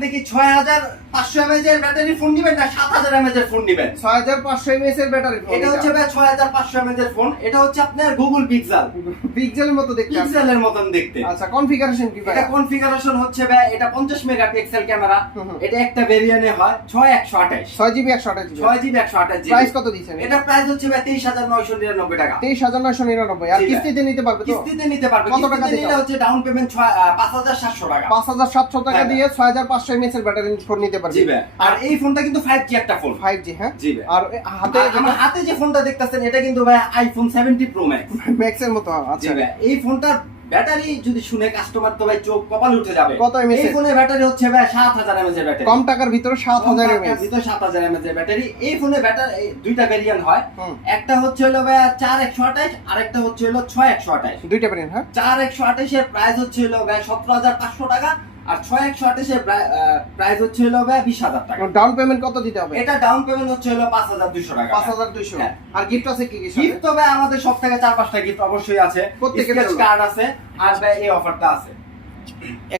আপনি কি 6500 mAh এর ব্যাটারি ফোন নেবেন না 7000 mAh এর ফোন নেবেন? 6500 mAh এর ব্যাটারি ফোন। এটা হচ্ছে ভাই 6500 mAh এর ফোন। এটা হচ্ছে আপনার গুগল পিক্সেল। পিক্সেলের মতো দেখতে। পিক্সেলের মতন দেখতে। আচ্ছা, কনফিগারেশন কি ভাই? এটা কনফিগারেশন হচ্ছে ভাই এটা 50 মেগাপিক্সেল ক্যামেরা। এটা একটা ভেরিয়েন্টে হয় 6128। 6GB 128GB। 6GB 128GB। Price কত দিচ্ছেন? এটা প্রাইস হচ্ছে ভাই 23999 টাকা। 23999। আর কিস্তিতে নিতে পারবে তো? কিস্তিতে নিতে পারবে। কত টাকা কিস্তিতে দিতে নিলে হচ্ছে ডাউন পেমেন্ট 5700 টাকা। 5700 টাকা হ্যাঁ। দিয়ে 6500 mAh এর ব্যাটারি ফোন নিতে পারবে। জি ভাই। আর এই ফোনটা কিন্তু 5G একটা ফোন। 5G, হ্যাঁ। জি ভাই। আর হাতে আমার হাতে যে ফোনটা দেখতেছেন এটা কিন্তু ভাই আইফোন 70 প্রো ম্যাক্স। ম্যাক্স এর মতো। জি আচ্ছা, ভাই। এই ফোনটার ব্যাটারি যদি শুনে কাস্টমার তো ভাই চোখ কপাল উঠে যাবে। কত mAh? এই ফোনের ব্যাটারি হচ্ছে ভাই 7000 mAh এর ব্যাটারি। কম টাকার ভিতরে 7000 mAh। ভিতরে 7000 mAh এর ব্যাটারি। এই ফোনের ব্যাটারি দুইটা ভেরিয়েন্ট হয়। একটা হচ্ছে হলো ভাই 4128 আর একটা হচ্ছে হলো 6128। দুইটা ভেরিয়েন্ট, হ্যাঁ। 4128 এর প্রাইস হচ্ছে হলো ভাই 17500 টাকা আর 6128 এর প্রাইস হচ্ছে হলো ভাই 20000 টাকা। ডাউন পেমেন্ট কত দিতে হবে? এটা ডাউন পেমেন্ট হচ্ছে হলো 5200 টাকা। 5200। হ্যাঁ। আর গিফট আছে কি কি? গিফট তো ভাই আমাদের সব থেকে 4-5টা গিফট অবশ্যই আছে। প্রত্যেকের স্কেচ জন্য। কার্ড আছে আর ভাই এই অফারটা আছে।